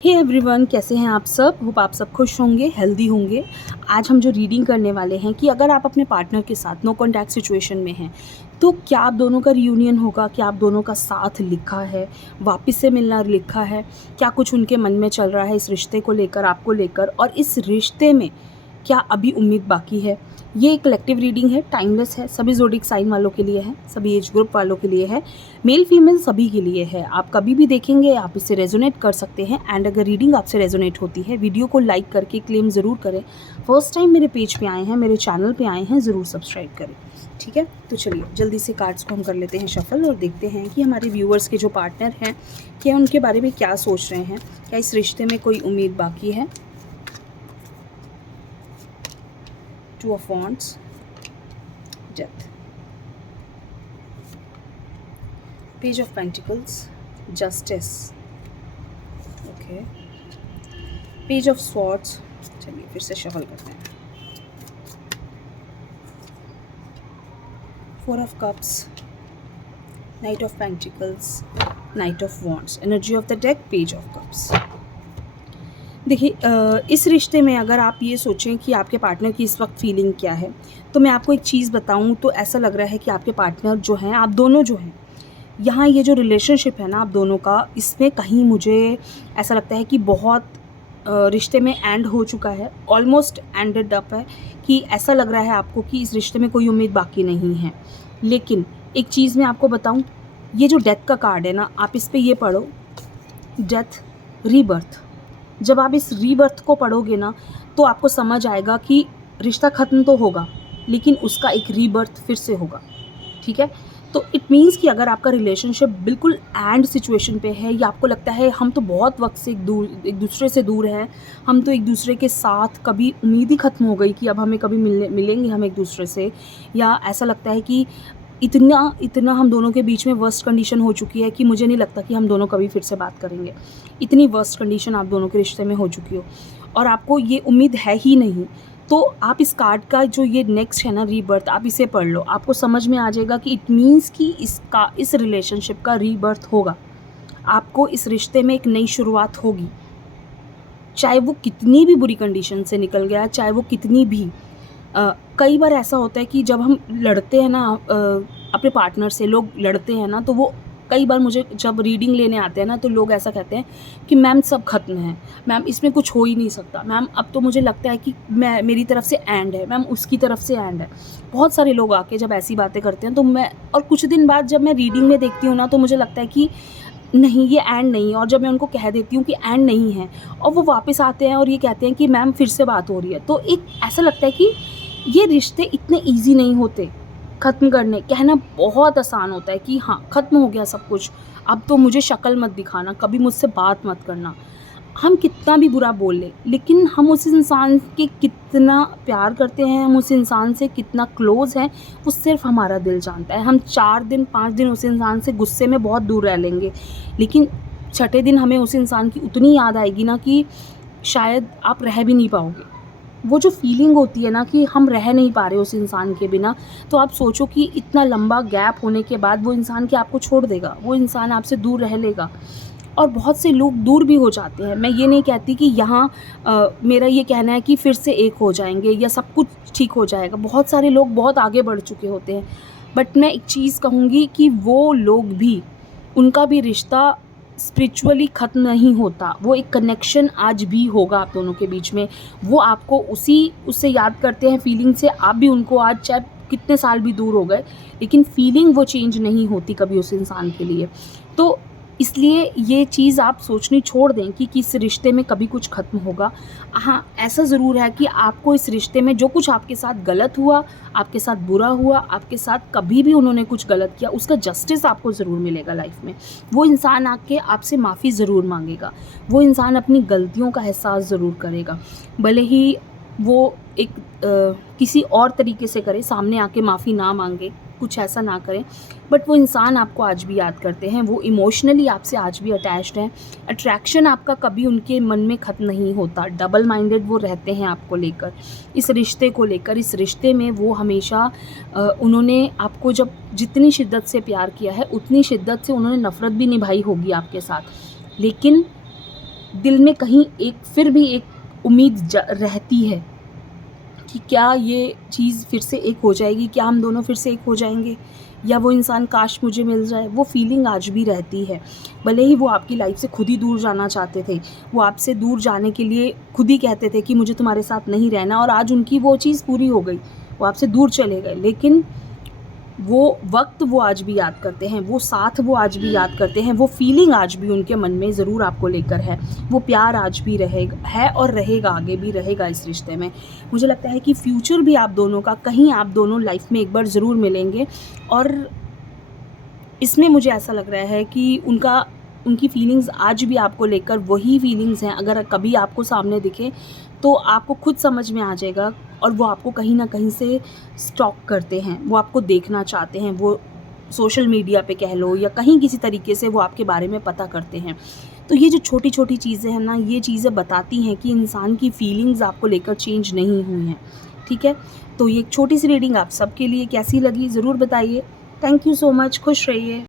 Hey everyone, कैसे हैं आप सब। होप आप सब खुश होंगे, हेल्दी होंगे। आज हम जो रीडिंग करने वाले हैं कि अगर आप अपने पार्टनर के साथ नो कॉन्टैक्ट सिचुएशन में हैं तो क्या आप दोनों का रियूनियन होगा, क्या आप दोनों का साथ लिखा है, वापस से मिलना लिखा है, क्या कुछ उनके मन में चल रहा है इस रिश्ते को लेकर, आपको लेकर, और इस रिश्ते में क्या अभी उम्मीद बाकी है। ये एक कलेक्टिव रीडिंग है, टाइमलेस है, सभी ज़ोडिक साइन वालों के लिए है, सभी एज ग्रुप वालों के लिए है, मेल फीमेल सभी के लिए है। आप कभी भी देखेंगे, आप इससे रेजोनेट कर सकते हैं। एंड अगर रीडिंग आपसे रेजोनेट होती है, वीडियो को लाइक करके क्लेम ज़रूर करें। फर्स्ट टाइम मेरे पेज पे आए हैं, मेरे चैनल पे आए हैं, ज़रूर सब्सक्राइब करें। ठीक है, तो चलिए जल्दी से कार्ड्स को हम कर लेते हैं शफल और देखते हैं कि हमारे व्यूअर्स के जो पार्टनर हैं क्या उनके बारे में क्या सोच रहे हैं, क्या इस रिश्ते में कोई उम्मीद बाकी है। Two of wands, death, page of pentacles, justice, okay, page of swords. चलिए फिर से शफल करते हैं। Four of cups, night of pentacles, night of wands, energy of the deck, page of cups. देखिए, इस रिश्ते में अगर आप ये सोचें कि आपके पार्टनर की इस वक्त फीलिंग क्या है, तो मैं आपको एक चीज़ बताऊं तो ऐसा लग रहा है कि आपके पार्टनर जो हैं, आप दोनों जो हैं, यहाँ ये जो रिलेशनशिप है ना आप दोनों का, इसमें कहीं मुझे ऐसा लगता है कि बहुत रिश्ते में एंड हो चुका है, ऑलमोस्ट एंडेड अप है, कि ऐसा लग रहा है आपको कि इस रिश्ते में कोई उम्मीद बाकी नहीं है। लेकिन एक चीज़ मैं आपको बताऊं, ये जो डेथ का कार्ड है ना, आप इस पे ये पढ़ो, डेथ, रीबर्थ। जब आप इस रीबर्थ को पढ़ोगे ना तो आपको समझ आएगा कि रिश्ता ख़त्म तो होगा लेकिन उसका एक रीबर्थ फिर से होगा। ठीक है, तो इट मीन्स कि अगर आपका रिलेशनशिप बिल्कुल एंड सिचुएशन पे है, या आपको लगता है हम तो बहुत वक्त से एक दूसरे से दूर हैं, हम तो एक दूसरे के साथ कभी उम्मीद ही ख़त्म हो गई कि अब हमें कभी मिलेंगे हम एक दूसरे से, या ऐसा लगता है कि इतना हम दोनों के बीच में वर्स्ट कंडीशन हो चुकी है कि मुझे नहीं लगता कि हम दोनों कभी फिर से बात करेंगे। इतनी वर्स्ट कंडीशन आप दोनों के रिश्ते में हो चुकी हो और आपको ये उम्मीद है ही नहीं, तो आप इस कार्ड का जो ये नेक्स्ट है ना, रीबर्थ, आप इसे पढ़ लो, आपको समझ में आ जाएगा कि इट मीन्स कि इस रिलेशनशिप का रीबर्थ होगा। आपको इस रिश्ते में एक नई शुरुआत होगी, चाहे वो कितनी भी बुरी कंडीशन से निकल गया, चाहे वो कितनी भी कई बार ऐसा होता है कि जब हम लड़ते हैं ना, अपने पार्टनर से लोग लड़ते हैं ना, तो वो कई बार मुझे जब रीडिंग लेने आते हैं ना तो लोग ऐसा कहते हैं कि मैम सब खत्म है, मैम इसमें कुछ हो ही नहीं सकता, मैम अब तो मुझे लगता है कि मैं मेरी तरफ से एंड है, मैम उसकी तरफ से एंड है। बहुत सारे लोग आके जब ऐसी बातें करते हैं तो मैं, और कुछ दिन बाद जब मैं रीडिंग में देखती हूँ ना तो मुझे लगता है कि नहीं, ये एंड नहीं है, और जब मैं उनको कह देती हूँ कि एंड नहीं है और वो वापस आते हैं और ये कहते हैं कि मैम फिर से बात हो रही है, तो एक ऐसा लगता है कि ये रिश्ते इतने ईजी नहीं होते ख़त्म करने। कहना बहुत आसान होता है कि हाँ ख़त्म हो गया सब कुछ, अब तो मुझे शक्ल मत दिखाना, कभी मुझसे बात मत करना। हम कितना भी बुरा बोल लें, लेकिन हम उस इंसान के कितना प्यार करते हैं, हम उस इंसान से कितना क्लोज़ हैं, वो सिर्फ हमारा दिल जानता है। हम 4 दिन 5 दिन उस इंसान से गुस्से में बहुत दूर रह लेंगे, लेकिन छठे दिन हमें उस इंसान की उतनी याद आएगी ना कि शायद आप रह भी नहीं पाओगे। वो जो फीलिंग होती है ना कि हम रह नहीं पा रहे उस इंसान के बिना, तो आप सोचो कि इतना लंबा गैप होने के बाद वो इंसान क्या आपको छोड़ देगा, वो इंसान आपसे दूर रह लेगा। और बहुत से लोग दूर भी हो जाते हैं। मैं ये नहीं कहती कि यहाँ मेरा ये कहना है कि फिर से एक हो जाएंगे या सब कुछ ठीक हो जाएगा। बहुत सारे लोग बहुत आगे बढ़ चुके होते हैं, बट मैं एक चीज़ कहूँगी कि वो लोग भी, उनका भी रिश्ता स्पिरिचुअली ख़त्म नहीं होता। वो एक कनेक्शन आज भी होगा आप दोनों के बीच में। वो आपको उससे याद करते हैं फीलिंग से, आप भी उनको आज चाहे कितने साल भी दूर हो गए, लेकिन फीलिंग वो चेंज नहीं होती कभी उस इंसान के लिए। तो इसलिए ये चीज़ आप सोचनी छोड़ दें कि किस रिश्ते में कभी कुछ ख़त्म होगा। हाँ, ऐसा ज़रूर है कि आपको इस रिश्ते में जो कुछ आपके साथ गलत हुआ, आपके साथ बुरा हुआ, आपके साथ कभी भी उन्होंने कुछ गलत किया, उसका जस्टिस आपको ज़रूर मिलेगा लाइफ में। वो इंसान आके आपसे माफ़ी ज़रूर मांगेगा, वो इंसान अपनी गलतियों का एहसास ज़रूर करेगा। भले ही वो एक किसी और तरीके से करे, सामने आके माफ़ी ना मांगे, कुछ ऐसा ना करें, बट वो इंसान आपको आज भी याद करते हैं, वो इमोशनली आपसे आज भी अटैच्ड हैं। अट्रैक्शन आपका कभी उनके मन में ख़त्म नहीं होता। डबल माइंडेड वो रहते हैं आपको लेकर, इस रिश्ते को लेकर। इस रिश्ते में वो हमेशा उन्होंने आपको जब जितनी शिद्दत से प्यार किया है, उतनी शिद्दत से उन्होंने नफ़रत भी निभाई होगी आपके साथ, लेकिन दिल में कहीं एक फिर भी एक उम्मीद रहती है कि क्या ये चीज़ फिर से एक हो जाएगी, क्या हम दोनों फिर से एक हो जाएंगे, या वो इंसान काश मुझे मिल जाए। वो फीलिंग आज भी रहती है। भले ही वो आपकी लाइफ से खुद ही दूर जाना चाहते थे, वो आपसे दूर जाने के लिए खुद ही कहते थे कि मुझे तुम्हारे साथ नहीं रहना, और आज उनकी वो चीज़ पूरी हो गई, वो आपसे दूर चले गए। लेकिन वो वक्त वो आज भी याद करते हैं, वो साथ वो आज भी याद करते हैं, वो फीलिंग आज भी उनके मन में ज़रूर आपको लेकर है, वो प्यार आज भी रहेगा, है और रहेगा, आगे भी रहेगा इस रिश्ते में। मुझे लगता है कि फ्यूचर भी आप दोनों का, कहीं आप दोनों लाइफ में एक बार ज़रूर मिलेंगे। और इसमें मुझे ऐसा लग रहा है कि उनकी फीलिंग्स आज भी आपको लेकर वही फीलिंग्स हैं। अगर कभी आपको सामने दिखे तो आपको खुद समझ में आ जाएगा, और वो आपको कहीं ना कहीं से स्टॉक करते हैं, वो आपको देखना चाहते हैं, वो सोशल मीडिया पे कह लो या कहीं किसी तरीके से वो आपके बारे में पता करते हैं। तो ये जो छोटी छोटी चीज़ें हैं ना, ये चीज़ें बताती हैं कि इंसान की फीलिंग्स आपको लेकर चेंज नहीं हुई हैं। ठीक है, तो ये एक छोटी सी रीडिंग आप सबके लिए कैसी लगी ज़रूर बताइए। थैंक यू सो मच, खुश रहिए।